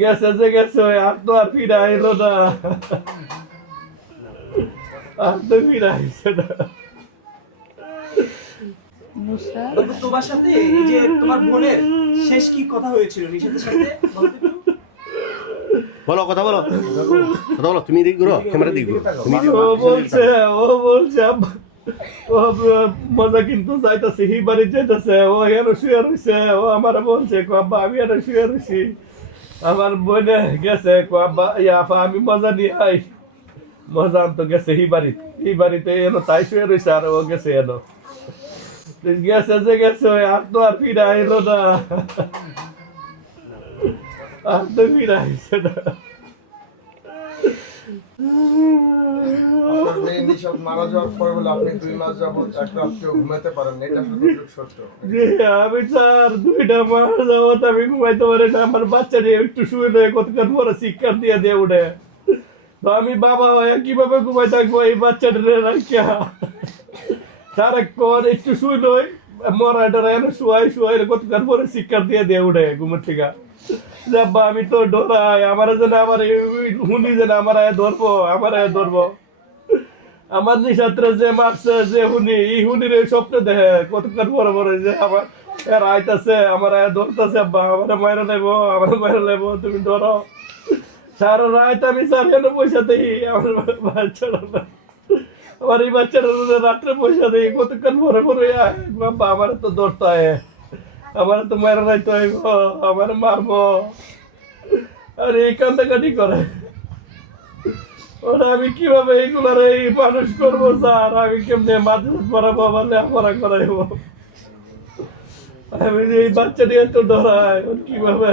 গেছে যে গেছে, আর তো আর ফিরে আইলো না, আর তো ফিরে আইছে না। নুসরাত, তবে তোমার সাথে এই যে তোমার বোনের শেষ কি কথা হয়েছিল নিশাতের সাথে বলো তো একটু। বলো কথা বলো কথা বলো, তুমি এদিক ঘুরো, ক্যামেরা দিক ঘুরো, তুমি এদিক ও ঘুরো, বলছে ও মজা কিন্তু যাইতেছে, হি বাড়ি যাইতেছে, ও এর শুয়ে রয়েছে, ও আমার বলছে আব্বা আমি এর শুয়ে রয়েছি, আমার বোনে গেছে আব্বা আফা আমি মজা নিয়ে আই, মজা আনতো গেছে হি বাড়িতে এনো তাই শুয়ে রয়েছে, আর ও গেছে এনো, গেছে যে গেছে, আর তো আর ফিরে আইলো না, আর তো ফিরে আইছে না। আপনার মেয়ে নিশাত মারা যাওয়ার পর বলে আপনি 2 মাস যাবত এক রাত্রেও ঘুমাতে পারেন না, এটা শুধু সত্য। যে আমি স্যার 2টা মাস যাবত আমি ঘুমাইতে পারি না, আমার বাচ্চা নিয়ে একটু শুয়ে নেই, কতক্ষণ পরে শিক্ষা দিয়ে উঠে, তো আমি বাবা হয়ে কিভাবে ঘুমাই থাকবো এই বাচ্চাটা রাখিয়া, সারাক্ষণ একটু শুয়ে নই, মরাটা শুয়াই কতক্ষণ পরে শিক্ষা দিয়ে উঠে ঘুমের থেকে, যাব্বা আমি তো ডরাই, আমার যেন আমার হুনি যেন আমার ধরবো, আমার নিশাত্রে যে মারছে যে হুনি, এই হুনির এই স্বপ্ন দেখে কতক্ষণ বড় বড় যে আমার এর আইতাছে, আমার ধরতেছে, আব্বা আমার মাইরা নেবো, তুমি ধরো, সারা রাত আমি স্যার কেন পয়সা দিই, আমার বাচ্চারা আমার এই বাচ্চারা রাত্রে পয়সা দিই, কতক্ষণ পরে বাবা আমার তো ধরতে হয়, আমার তো মারা রাইতে হইব, আমার মারবো, আর এই কান্দাকাটি করে, ওরা আমি কিভাবে এইগুলার এই মানুষ করবো স্যার, আমি কেমনে মাদ্রাস পড়াবো, আমার লেখাপড়া করাইবো, আমি যে এই বাচ্চাটি এত ডরাই, ওর কিভাবে